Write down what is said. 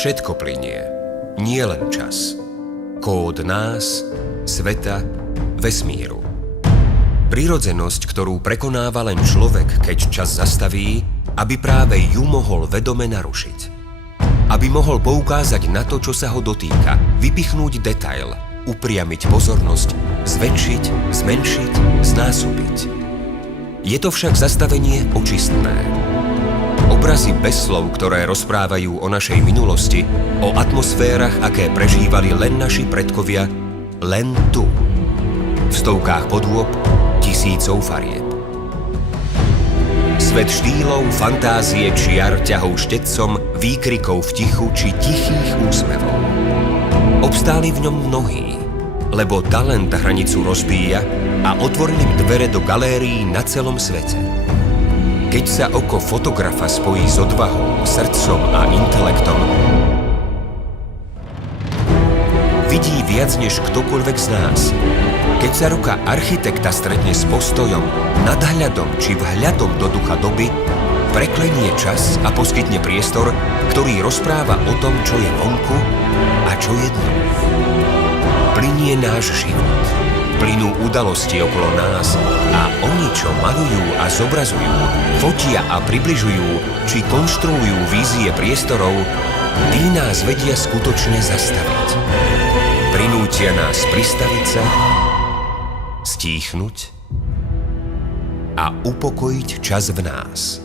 Všetko plynie, nie len čas. Kód nás, sveta, vesmíru. Prirodzenosť, ktorú prekonáva len človek, keď čas zastaví, aby práve ju mohol vedome narušiť. Aby mohol poukázať na to, čo sa ho dotýka, vypichnúť detail, upriamiť pozornosť, zväčšiť, zmenšiť, znásobiť. Je to však zastavenie očistné. Obrazy bez slov, ktoré rozprávajú o našej minulosti, o atmosférach, aké prežívali len naši predkovia, len tu. V stovkách podôb, tisícov farieb. Svet štýlov, fantázie, čiar, ťahov štetcom, výkrikov v tichu či tichých úsmevov. Obstáli v ňom mnohí, lebo talent hranicu rozbíja a otvorili dvere do galérií na celom svete. Keď sa oko fotografa spojí s odvahou, srdcom a intelektom, vidí viac než ktokoľvek z nás. Keď sa ruka architekta stretne s postojom, nadhľadom či vhľadom do ducha doby, preklenie čas a poskytne priestor, ktorý rozpráva o tom, čo je vonku a čo je dnu. Plynie náš život. Plynú udalosti okolo nás a oni, čo malujú a zobrazujú, fotia a približujú, či konštruujú vízie priestorov, tí nás vedia skutočne zastaviť. Prinútia nás pristaviť sa, stíchnuť a upokojiť čas v nás.